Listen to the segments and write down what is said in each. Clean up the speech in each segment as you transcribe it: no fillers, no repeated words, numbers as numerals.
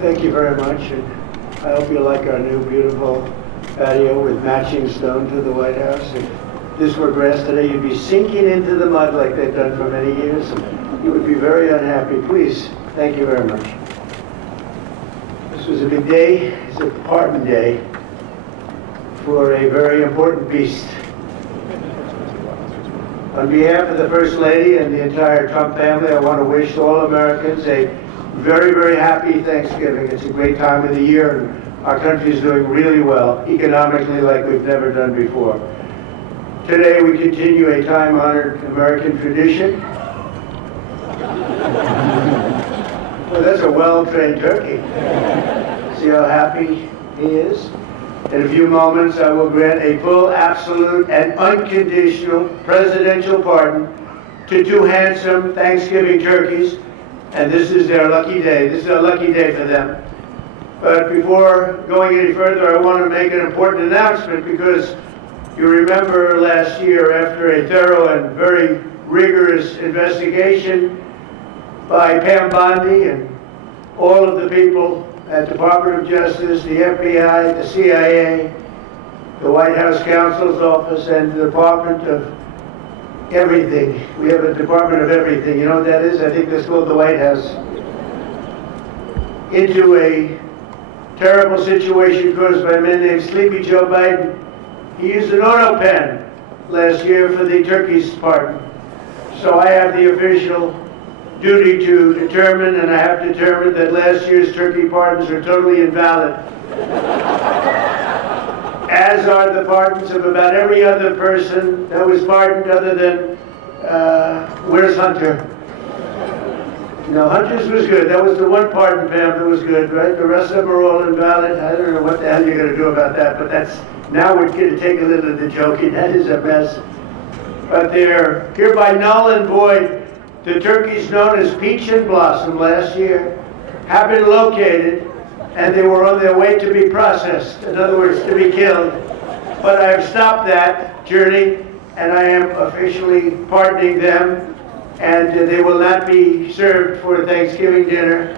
Thank you very much, and I hope you like our new beautiful patio with matching stone to the White House. If this were grass today, you'd be sinking into the mud like they've done for many years, and you would be very unhappy. Please, thank you very much. This was a big day. It's a pardon day for a very important beast. On behalf of the First Lady and the entire Trump family, I want to wish all Americans a very, very happy Thanksgiving. It's a great time of the year, and our country is doing really well, economically like we've never done before. Today, we continue a time-honored American tradition. Well, that's a well-trained turkey. See how happy he is? In a few moments, I will grant a full, absolute, and unconditional presidential pardon to two handsome Thanksgiving turkeys, and this is their lucky day. This is a lucky day for them. But before going any further, I want to make an important announcement, because you remember last year, after a thorough and very rigorous investigation by Pam Bondi and all of the people at the Department of Justice, the FBI, the CIA, the White House Counsel's Office, and the Department of Everything. We have a Department of Everything. You know what that is? I think that's called the White House. Into a terrible situation caused by a man named Sleepy Joe Biden. He used an auto pen last year for the turkey's pardon. So I have the official duty to determine, and I have determined that last year's turkey pardons are totally invalid. As are the pardons of about every other person that was pardoned other than, where's Hunter? No, Hunter's was good. That was the one pardon, Pam, that was good, right? The rest of them are all invalid. I don't know what the hell you're going to do about that, but that's, now we're going to take a little of the joking. That is a mess. But they're hereby null and void. The turkeys known as Peach and Blossom last year have been located, and they were on their way to be processed, in other words, to be killed. But I have stopped that journey, and I am officially pardoning them, and they will not be served for Thanksgiving dinner.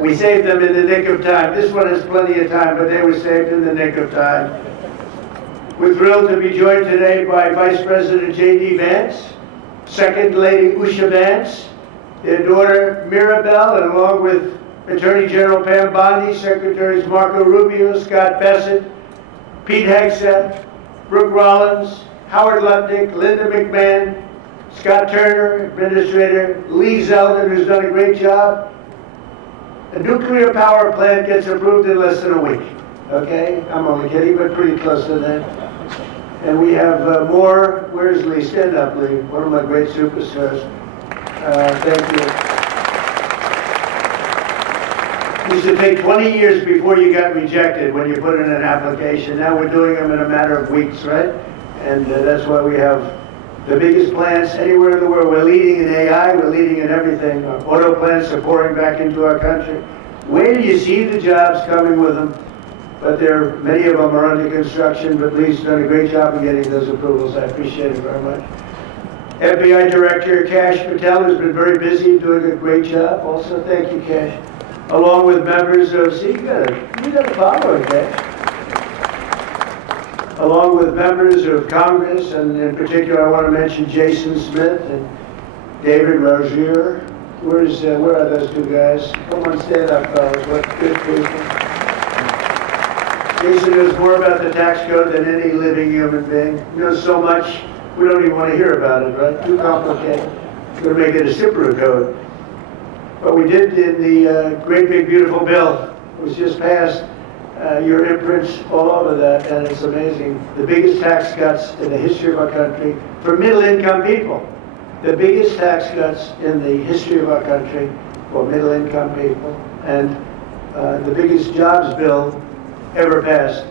We saved them in the nick of time. This one has plenty of time, but they were saved in the nick of time. We're thrilled to be joined today by Vice President J.D. Vance, Second Lady Usha Vance, their daughter Mirabelle, and along with Attorney General Pam Bondi, Secretaries Marco Rubio, Scott Bassett, Pete Hegseth, Brooke Rollins, Howard Lutnick, Linda McMahon, Scott Turner, Administrator Lee Zeldin, who's done a great job. A nuclear power plant gets approved in less than a week. Okay? I'm only kidding, but pretty close to that. And we have more. Where's Lee? Stand up, Lee. One of my great superstars. Thank you. It used to take 20 years before you got rejected when you put in an application. Now we're doing them in a matter of weeks, right? And that's why we have the biggest plants anywhere in the world. We're leading in AI. We're leading in everything. Our auto plants are pouring back into our country. Where do you see the jobs coming with them? But many of them are under construction, but Lee's done a great job of getting those approvals. I appreciate it very much. FBI Director Kash Patel has been very busy doing a great job. Also, thank you, Kash. Along with members of, see, you got a following, Kash. Along with members of Congress, and in particular, I want to mention Jason Smith and David Rozier. Where are those two guys? Come on, stand up, fellas. What good people. Jason knows more about the tax code than any living human being. He knows so much, we don't even want to hear about it, right? Too complicated. We're going to make it a simpler code. But we did in the great big beautiful bill. It was just passed. Your imprints all over that, and it's amazing. The biggest tax cuts in the history of our country for middle-income people. The biggest tax cuts in the history of our country for middle-income people. And the biggest jobs bill ever passed,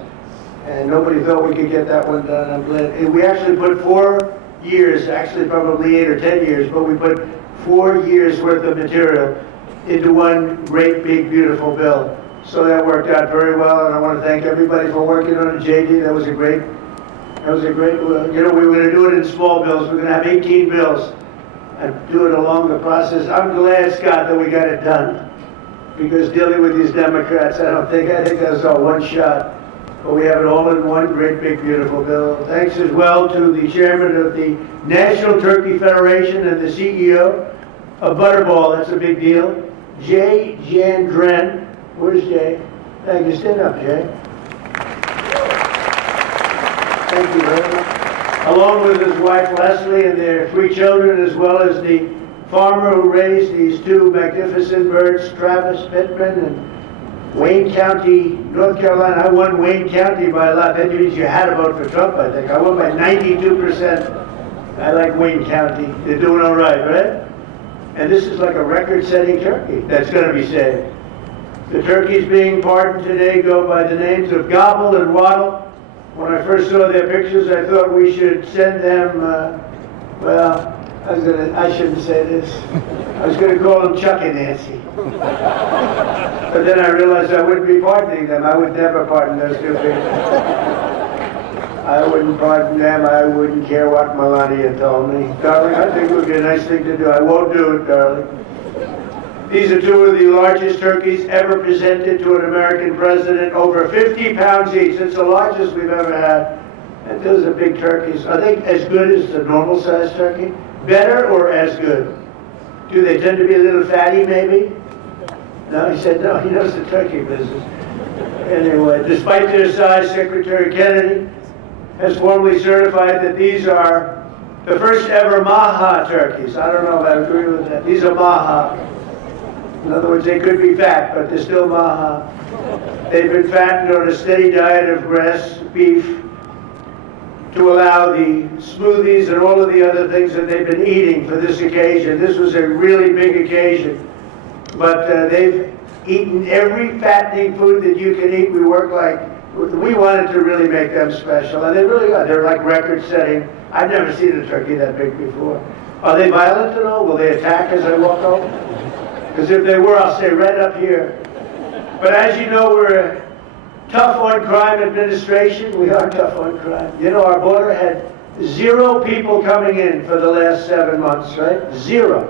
and nobody thought we could get that one done. I'm glad. And we actually put 4 years, actually probably 8 or 10 years, but we put 4 years worth of material into one great big beautiful bill. So that worked out very well, and I want to thank everybody for working on it. JD, that was a great, you know, we were going to do it in small bills. We're going to have 18 bills and do it along the process. I'm glad, Scott, that we got it done. because dealing with these Democrats, I think that's all one shot. But we have it all in one great, big, beautiful bill. Thanks as well to the chairman of the National Turkey Federation and the CEO of Butterball. That's a big deal. Jay Jandren. Where's Jay? Thank you. Stand up, Jay. Thank you very much. Along with his wife Leslie and their 3 children, as well as the farmer who raised these 2 magnificent birds, Travis Pittman and Wayne County, North Carolina. I won Wayne County by a lot. That means you had to vote for Trump, I think. I won by 92%. I like Wayne County. They're doing all right, right? And this is like a record-setting turkey that's going to be saved. The turkeys being pardoned today go by the names of Gobble and Waddle. When I first saw their pictures, I thought we should send them, well, I shouldn't say this. I was going to call them Chuck and Nancy. But then I realized I wouldn't be pardoning them. I would never pardon those 2 people. I wouldn't pardon them. I wouldn't care what Melania told me. Darling, I think it would be a nice thing to do. I won't do it, darling. These are 2 of the largest turkeys ever presented to an American president, over 50 pounds each. It's the largest we've ever had. And those are big turkeys. Are they as good as the normal-sized turkey? Better or as good? Do they tend to be a little fatty, maybe? No, he said no. He knows the turkey business. Anyway, despite their size, Secretary Kennedy has formally certified that these are the first ever Maha turkeys. I don't know if I agree with that. These are Maha. In other words, they could be fat, but they're still Maha. They've been fattened on a steady diet of grass, beef, to allow the smoothies and all of the other things that they've been eating for this occasion. This was a really big occasion. But they've eaten every fattening food that you can eat. We wanted to really make them special, and they really are. They're like record-setting. I've never seen a turkey that big before. Are they violent at all? Will they attack as I walk over? Because if they were, I'll stay right up here. But as you know, we're a tough on crime administration. We are tough on crime. You know, our border had 0 people coming in for the last 7 months, right? 0.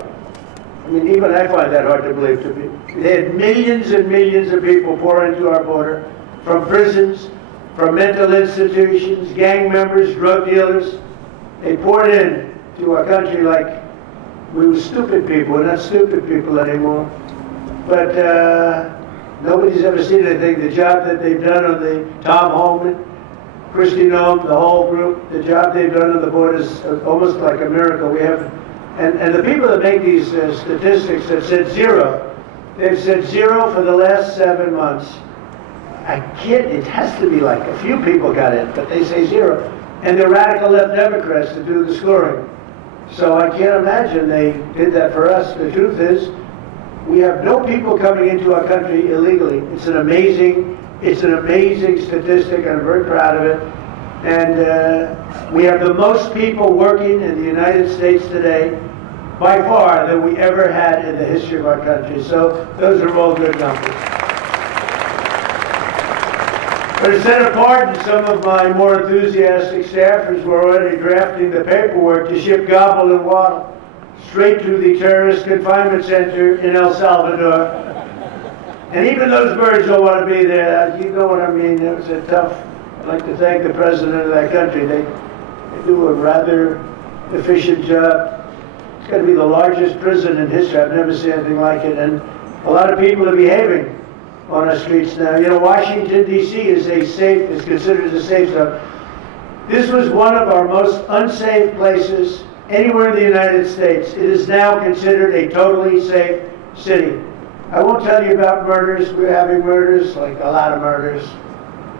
I mean, even I find that hard to believe to me. They had millions and millions of people pour into our border, from prisons, from mental institutions, gang members, drug dealers. They poured in to our country like we were stupid people. We're not stupid people anymore. But nobody's ever seen anything. The job that they've done on the Tom Holman, Christy Noem, the whole group, the job they've done on the border is almost like a miracle. We have, and the people that make these statistics have said 0. They've said 0 for the last 7 months. I can't, it has to be like a few people got in, but they say 0. And they're radical left Democrats to do the scoring. So I can't imagine they did that for us. The truth is, we have no people coming into our country illegally. It's an amazing statistic, and I'm very proud of it. And we have the most people working in the United States today, by far, than we ever had in the history of our country. So those are all good numbers. But instead of pardon, some of my more enthusiastic staffers were already drafting the paperwork to ship Gobble and Waddle straight to the terrorist confinement center in El Salvador. And even those birds don't want to be there. You know what I mean? It was a tough. I'd like to thank the president of that country. They do a rather efficient job. It's going to be the largest prison in history. I've never seen anything like it. And a lot of people are behaving on our streets now. You know, Washington, D.C. is considered a safe zone. This was one of our most unsafe places anywhere in the United States. It is now considered a totally safe city. I won't tell you about murders. We're having murders, like a lot of murders,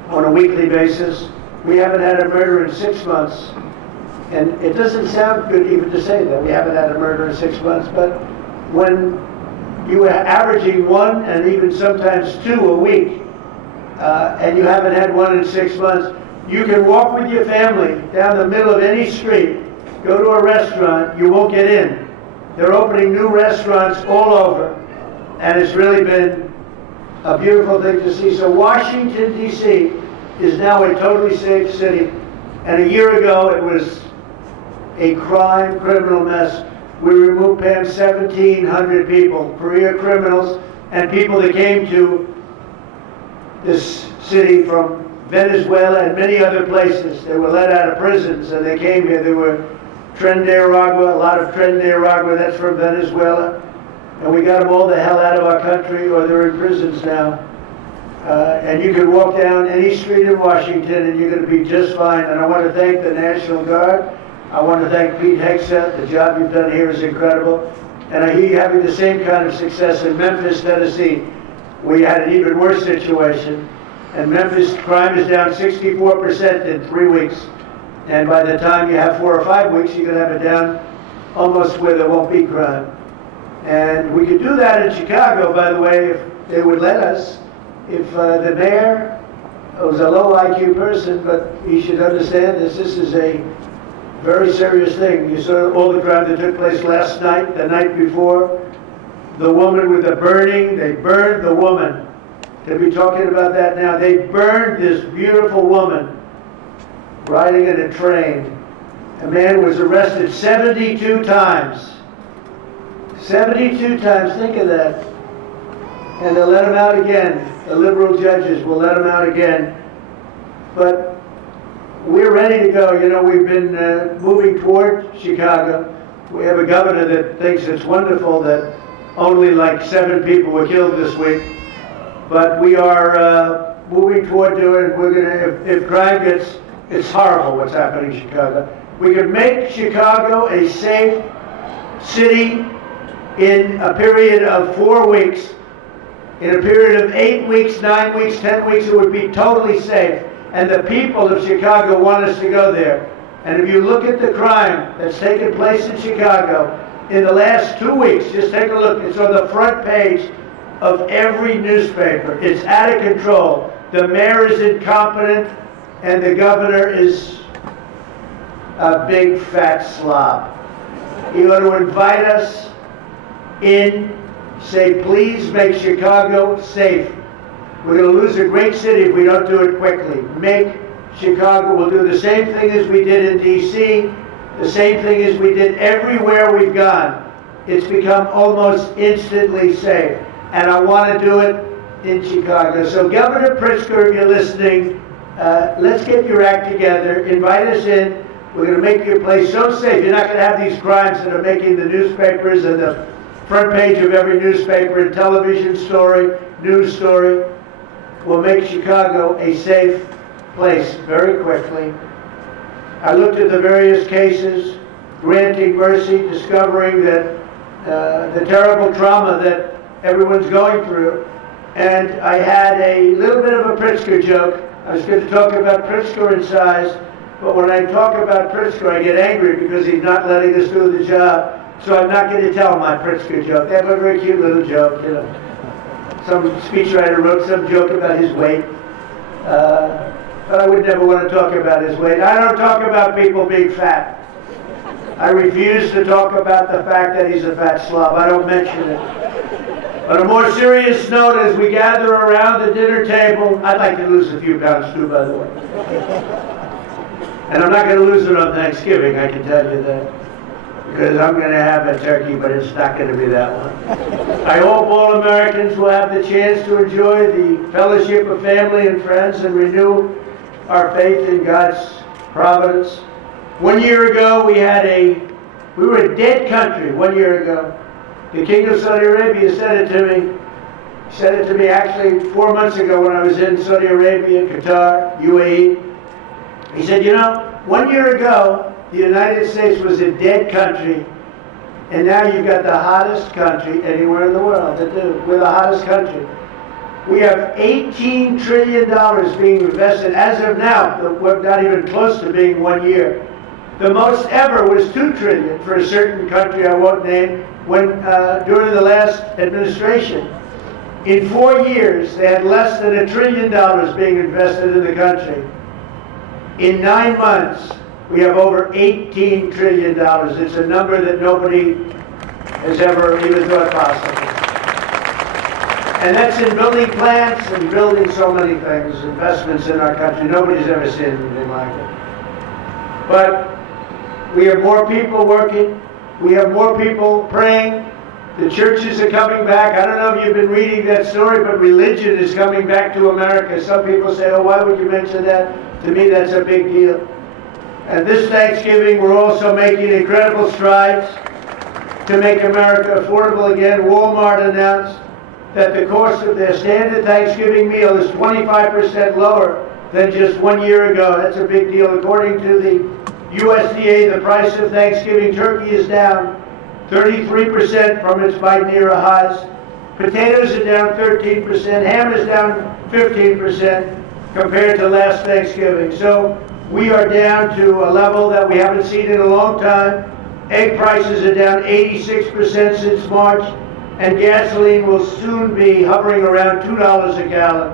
on a weekly basis. We haven't had a murder in 6 months. And it doesn't sound good even to say that. We haven't had a murder in 6 months. But when you are averaging 1 and even sometimes 2 a week, and you haven't had 1 in 6 months, you can walk with your family down the middle of any street, go to a restaurant, you won't get in. They're opening new restaurants all over, and it's really been a beautiful thing to see. So Washington, D.C. is now a totally safe city, and a year ago it was a criminal mess. We removed, Pam, 1,700 people, career criminals, and people that came to this city from Venezuela and many other places. They were let out of prisons and they came here. There were Tren de Aragua, a lot of Tren de Aragua, that's from Venezuela. And we got them all the hell out of our country, or they're in prisons now. And you can walk down any street in Washington and you're going to be just fine. And I want to thank the National Guard. I want to thank Pete Hegseth. The job you've done here is incredible. And I hear you having the same kind of success in Memphis, Tennessee. We had an even worse situation. And Memphis crime is down 64% in 3 weeks. And by the time you have 4 or 5 weeks, you're going to have it down almost where there won't be crime. And we could do that in Chicago, by the way, if they would let us. If the mayor was a low IQ person, but he should understand this. This is a very serious thing. You saw all the crime that took place last night, the night before. The woman with the burning, they burned the woman. They'll be talking about that now. They burned this beautiful woman riding in a train. A man was arrested 72 times. 72 times, think of that. And they'll let him out again. The liberal judges will let him out again. But we're ready to go. You know, we've been moving toward Chicago. We have a governor that thinks it's wonderful that only like 7 people were killed this week. But we are moving toward doing it. We're going to, if crime gets, it's horrible what's happening in Chicago. We could make Chicago a safe city in a period of 4 weeks. In a period of 8 weeks, 9 weeks, 10 weeks, it would be totally safe. And the people of Chicago want us to go there. And if you look at the crime that's taken place in Chicago in the last 2 weeks, just take a look. It's on the front page of every newspaper. It's out of control. The mayor is incompetent, and the governor is a big fat slob. You ought to invite us in. Say, please make Chicago safe. We're going to lose a great city if we don't do it quickly. Make Chicago, we'll do the same thing as we did in D.C., the same thing as we did everywhere we've gone. It's become almost instantly safe. And I want to do it in Chicago. So Governor Pritzker, if you're listening, let's get your act together. Invite us in. We're going to make your place so safe. You're not going to have these crimes that are making the newspapers and the front page of every newspaper and television story, news story. Will make Chicago a safe place very quickly. I looked at the various cases, granting mercy, discovering that the terrible trauma that everyone's going through. And I had a little bit of a Pritzker joke. I was going to talk about Pritzker and size, but when I talk about Pritzker, I get angry because he's not letting us do the job. So I'm not going to tell my Pritzker joke. They have a very cute little joke, you know. Some speechwriter wrote some joke about his weight. But I would never want to talk about his weight. I don't talk about people being fat. I refuse to talk about the fact that he's a fat slob. I don't mention it. On a more serious note, as we gather around the dinner table, I'd like to lose a few pounds too, by the way. And I'm not going to lose it on Thanksgiving, I can tell you that. Because I'm going to have a turkey, but it's not going to be that one. I hope all Americans will have the chance to enjoy the fellowship of family and friends and renew our faith in God's providence. 1 year ago, we were a dead country 1 year ago. The King of Saudi Arabia said it to me. He said it to me actually 4 months ago when I was in Saudi Arabia, Qatar, UAE. He said, you know, 1 year ago, the United States was a dead country, and now you've got the hottest country anywhere in the world to do. We're the hottest country. We have $18 trillion being invested as of now. We're not even close to being 1 year. The most ever was $2 trillion for a certain country I won't name when during the last administration. In 4 years, they had less than $1 trillion being invested in the country. In 9 months, we have over $18 trillion. It's a number that nobody has ever even thought possible. And that's in building plants and building so many things, investments in our country. Nobody's ever seen anything like it. But we have more people working. We have more people praying. The churches are coming back. I don't know if you've been reading that story, but religion is coming back to America. Some people say, oh, why would you mention that? To me, that's a big deal. And this Thanksgiving, we're also making incredible strides to make America affordable again. Walmart announced that the cost of their standard Thanksgiving meal is 25% lower than just 1 year ago. That's a big deal. According to the USDA, the price of Thanksgiving turkey is down 33% from its Biden era highs. Potatoes are down 13%. Ham is down 15% compared to last Thanksgiving. So we are down to a level that we haven't seen in a long time. Egg prices are down 86% since March, and gasoline will soon be hovering around $2 a gallon.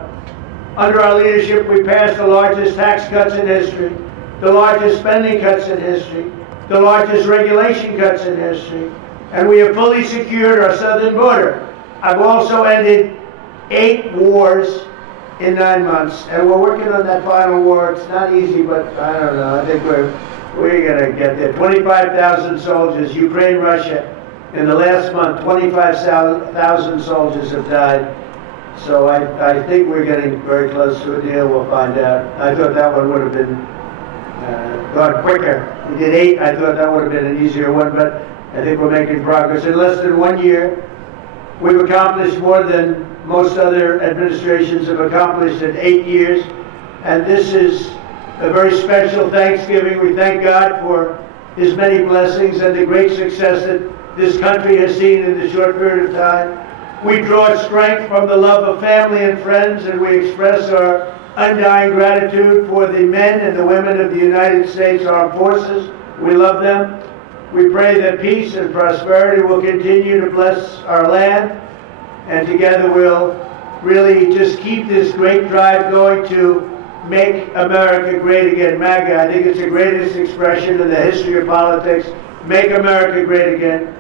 Under our leadership, we passed the largest tax cuts in history, the largest spending cuts in history, the largest regulation cuts in history, and we have fully secured our southern border. I've also ended 8 wars in 9 months, and we're working on that final war. It's not easy, but I don't know. I think we're going to get there. 25,000 soldiers, Ukraine, Russia. In the last month, 25,000 soldiers have died. So I think we're getting very close to a deal. We'll find out. I thought that one would have been gone quicker. We did 8. I thought that would have been an easier one, but I think we're making progress. In less than 1 year, we've accomplished more than most other administrations have accomplished in 8 years. And this is a very special Thanksgiving. We thank God for His many blessings and the great success that this country has seen in this short period of time. We draw strength from the love of family and friends, and we express our undying gratitude for the men and the women of the United States Armed Forces. We love them. We pray that peace and prosperity will continue to bless our land, and together we'll really just keep this great drive going to make America great again. MAGA, I think it's the greatest expression in the history of politics. Make America great again.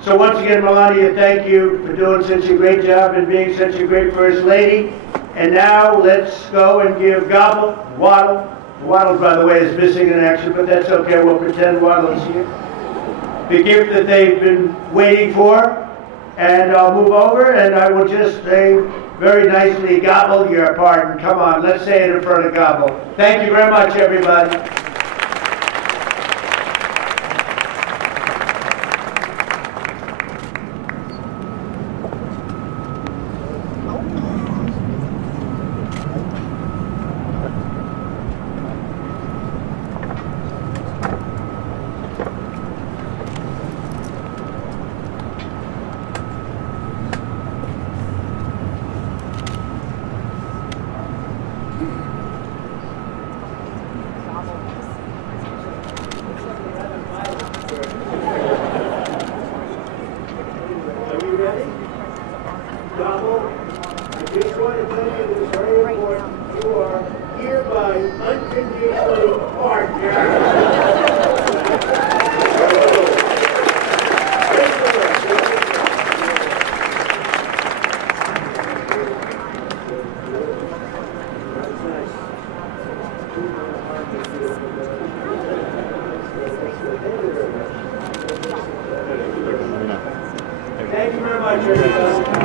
So once again, Melania, thank you for doing such a great job and being such a great First Lady. And now let's go and give Waddle. Waddle, by the way, is missing in action, but that's okay. We'll pretend Waddle is here. The gift that they've been waiting for. And I'll move over and I will just say very nicely, Gobble, your pardon. Come on, let's say it in front of Gobble. Thank you very much, everybody. Gobble, I just want to tell you this very important. You are hereby unconditionally pardoned. Thank you very much, everybody.